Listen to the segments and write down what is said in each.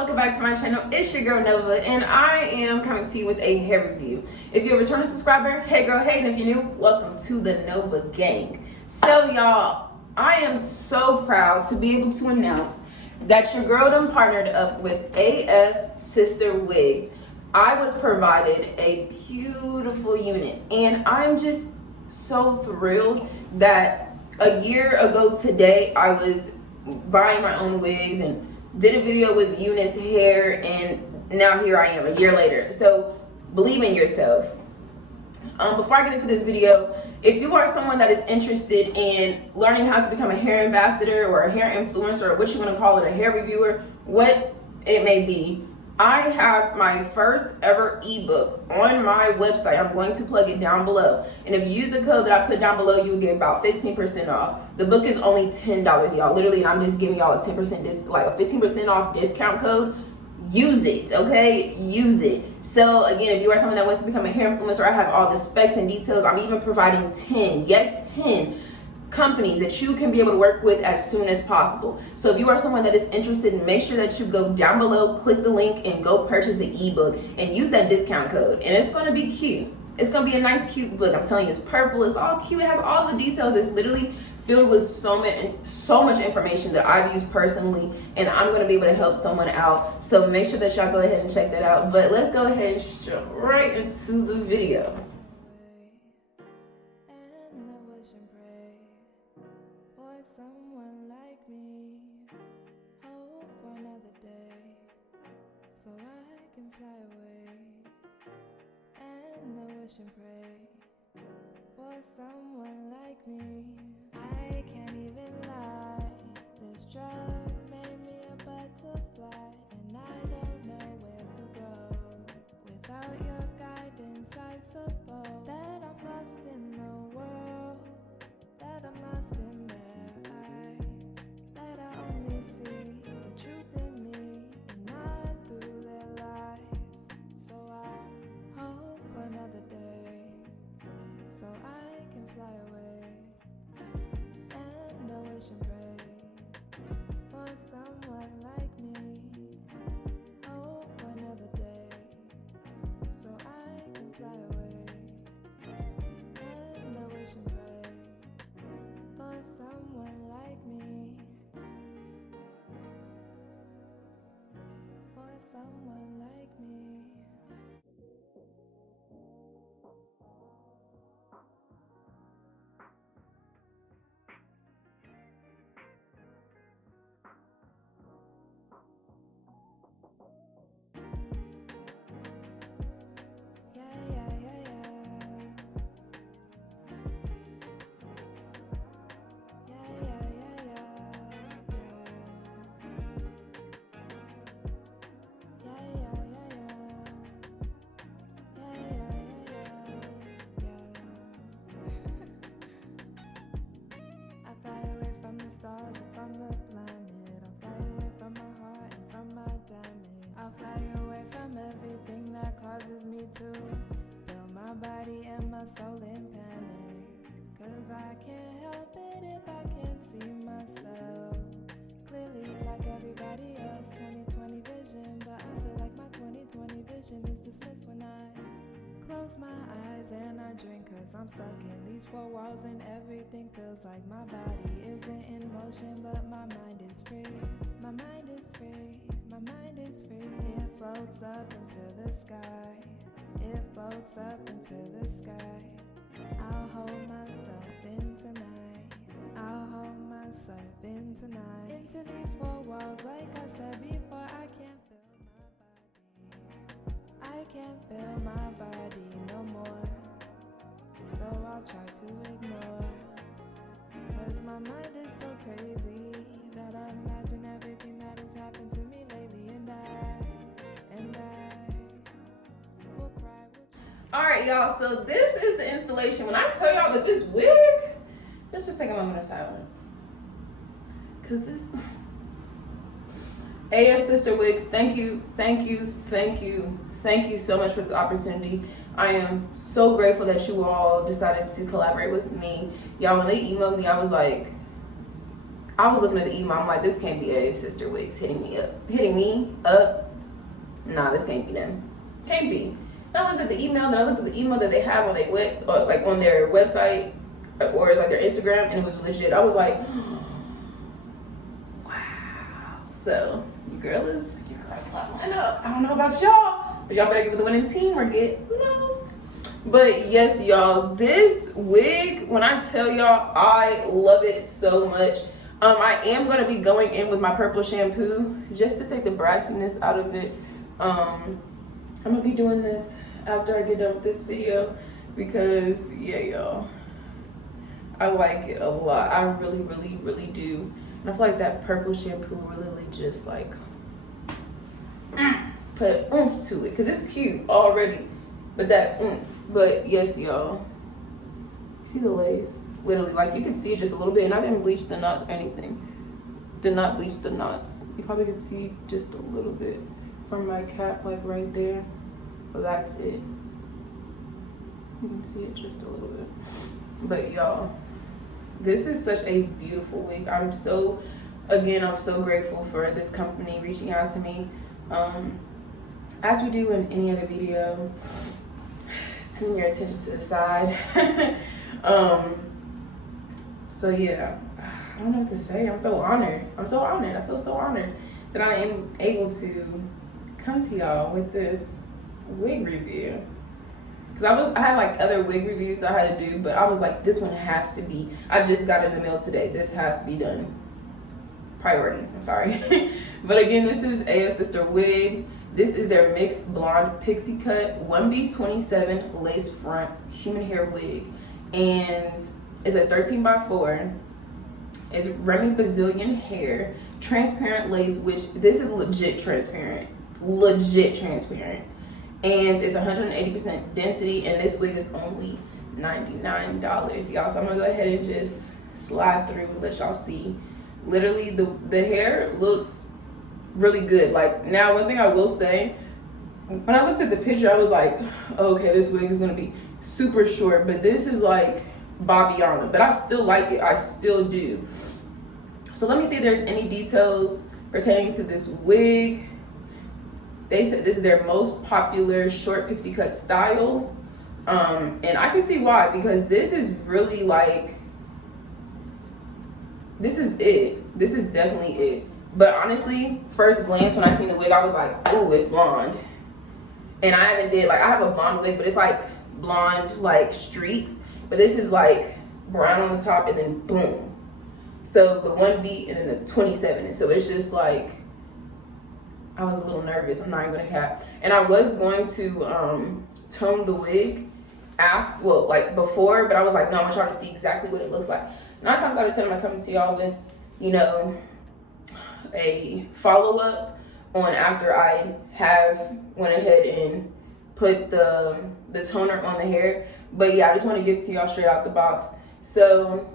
welcome back to my channel. It's your girl Nova, and I am coming to you with a hair review. If you're a returning subscriber, hey girl, hey, and if you're new, welcome to the Nova gang. So y'all, I am so proud to be able to announce that your girl done partnered up with Afsisterwig. I was provided a beautiful unit, and I'm just so thrilled that a year ago today I was buying my own wigs and did a video with Eunice hair, and now here I am a year later. So believe in yourself. Before I get into this video, if you are someone that is interested in learning how to become a hair ambassador or a hair influencer, or what you want to call it, a hair reviewer, what it may be, I have my first ever ebook on my website. I'm going to plug it down below. And if you use the code that I put down below, you will get about 15% off. The book is only $10, y'all. Literally, I'm just giving y'all a 10%, like a 15% off discount code. Use it, okay? Use it. So again, if you are someone that wants to become a hair influencer, I have all the specs and details. I'm even providing 10 companies that you can be able to work with as soon as possible. So if you are someone that is interested, make sure that you go down below, click the link, and go purchase the ebook and use that discount code. And it's going to be cute. It's going to be a nice, cute book. I'm telling you, it's purple. It's all cute. It has all the details. It's literally filled with so much information that I've used personally, and I'm going to be able to help someone out. So make sure that y'all go ahead and check that out. But let's go ahead and jump right into the video. Someone like me, hope for another day, so I can fly away, and I wish and pray for someone like me. I can't even lie, this drug made me a butterfly, and I don't know where to go. Without your guidance, I suppose that I'm lost in the world, that I'm lost in their eyes, that I only see the truth in me and not through their lies. So I hope for another day, so I can fly away, and I wish and pray for someone like me. Hope for another day, so I can fly away, and I wish and pray for someone like me, for someone like me. Stars and from the planet, I'll fly away from my heart and from my diamond. I'll fly away from everything that causes me to feel my body and my soul in panic. Cause I can't help it if I can't see myself clearly like everybody else. 20/20 vision, but I feel like my 20/20 vision is dismissed when I close my eyes and I drink, cause I'm stuck in these four walls and everything feels like my body isn't in motion, but my mind is free. My mind is free, my mind is free. It floats up into the sky, it floats up into the sky. I'll hold myself in tonight, I'll hold myself in tonight. Into these four walls, like I said before, I can't feel my body, I can't feel my body no more, so I'll try to ignore, cause my mind is so crazy that I imagine everything that has happened to me lately, and I will cry. Alright y'all, so this is the installation. When I tell y'all that this wig, let's just take a moment of silence, cause this Afsisterwig, thank you so much for the opportunity. I am so grateful that you all decided to collaborate with me. Y'all, when they emailed me, I was like, I was looking at the email. I'm like, this can't be Afsisterwig hitting me up. Nah, this can't be them. Can't be. I looked at the email. Then I looked at the email that they have on their like on their website, or it's like their Instagram, and it was legit. I was like, wow. So your girl's leveling up. I don't know about y'all, but y'all better get with the winning team or get lost. But yes, y'all, this wig, when I tell y'all, I love it so much. I am going to be going in with my purple shampoo just to take the brassiness out of it. I'm going to be doing this after I get done with this video because, yeah, y'all, I like it a lot. I really, really, really do. And I feel like that purple shampoo really just like put an oomph to it because it's cute already, but that oomph. But yes, y'all, see the lace? Literally, like you can see it just a little bit, and I didn't bleach the knots or anything. Did not bleach the knots. You probably can see just a little bit from my cap, like right there. But that's it. You can see it just a little bit. But y'all, this is such a beautiful wig. I'm so grateful for this company reaching out to me. As we do in any other video, turn your attention to the side. So yeah, I don't know what to say. I'm so honored. I feel so honored that I am able to come to y'all with this wig review. Because I had like other wig reviews I had to do, but I was like, this one has to be, I just got in the mail today. This has to be done. Priorities, I'm sorry. But again, this is Afsisterwig. This is their mixed blonde pixie cut 1B27 lace front human hair wig. And it's a 13x4. It's ᴅᴏʟʟs hair, transparent lace, which this is legit transparent. And it's 180% density, and this wig is only $99, y'all. So I'm gonna go ahead and just slide through and let y'all see. Literally, the hair looks really good. Like, now, one thing I will say, when I looked at the picture, I was like, okay, this wig is gonna be super short, but this is like Bobbiana, but I still like it. I still do. So let me see if there's any details pertaining to this wig. They said this is their most popular short pixie cut style. And I can see why, because this is really like, this is it. This is definitely it. But honestly, first glance when I seen the wig, I was like, ooh, it's blonde. And I haven't did, like, I have a blonde wig, but it's like blonde, like streaks. But this is like brown on the top and then boom. So the 1B and then the 27. And so it's just like, I was a little nervous. I'm not even gonna cap. And I was going to tone the wig after, well, like before, but I was like, no, I'm gonna try to see exactly what it looks like. 9 times out of 10, I'm coming to y'all with, you know, a follow-up on after I have went ahead and put the toner on the hair. But yeah, I just want to give it to y'all straight out the box. So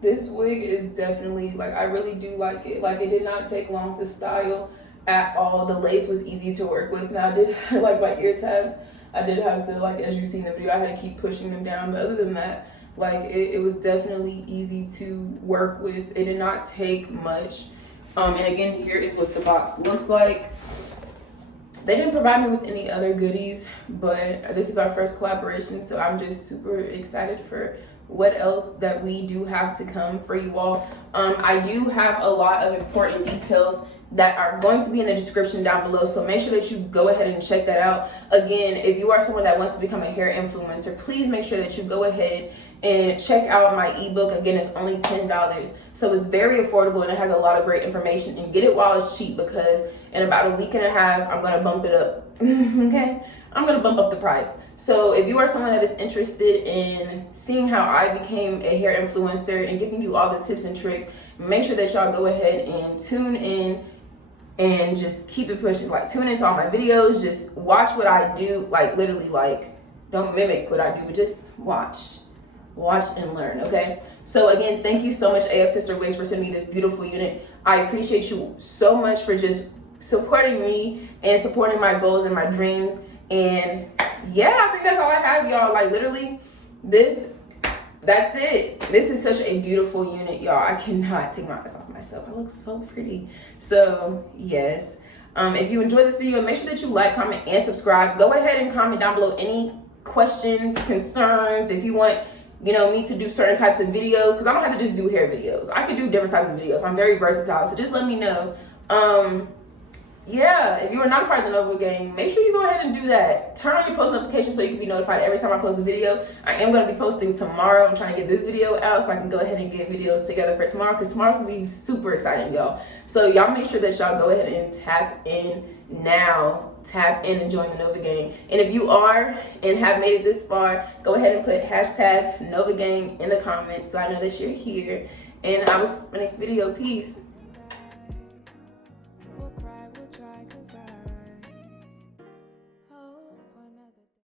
this wig is definitely, like, I really do like it. Like, it did not take long to style at all. The lace was easy to work with. Now I did like my ear tabs, I did have to, like, as you see in the video, I had to keep pushing them down, but other than that, like, it was definitely easy to work with. It did not take much. And again, here is what the box looks like. They didn't provide me with any other goodies, but this is our first collaboration, so I'm just super excited for what else that we do have to come for you all. I do have a lot of important details that are going to be in the description down below, so make sure that you go ahead and check that out. Again, if you are someone that wants to become a hair influencer, please make sure that you go ahead and check out my ebook. Again, it's only $10, so it's very affordable and it has a lot of great information. And get it while it's cheap, because in about a week and a half, I'm gonna bump it up. Okay, I'm gonna bump up the price. So if you are someone that is interested in seeing how I became a hair influencer and giving you all the tips and tricks, make sure that y'all go ahead and tune in and just keep it pushing. Like, tune into all my videos, just watch what I do. Like, literally, like, don't mimic what I do, but just watch and learn. Okay, so again, thank you so much, Afsisterwig, for sending me this beautiful unit. I appreciate you so much for just supporting me and supporting my goals and my dreams. And yeah, I think that's all I have, y'all. Like, literally, this that's it. This is such a beautiful unit, y'all. I cannot take my eyes off myself. I look so pretty. So yes, if you enjoyed this video, make sure that you like, comment, and subscribe. Go ahead and comment down below any questions, concerns, if you want, you know, me to do certain types of videos, because I don't have to just do hair videos. I could do different types of videos. I'm very versatile, so just let me know. Yeah, if you are not a part of the Nova gang, make sure you go ahead and do that. Turn on your post notifications so you can be notified every time I post a video. I am going to be posting tomorrow. I'm trying to get this video out so I can go ahead and get videos together for tomorrow, because tomorrow's going to be super exciting, y'all. So y'all make sure that y'all go ahead and tap in now. Tap in and join the Nova gang. And if you are and have made it this far, go ahead and put hashtag Nova gang in the comments so I know that you're here. And I will see you in the next video. Peace.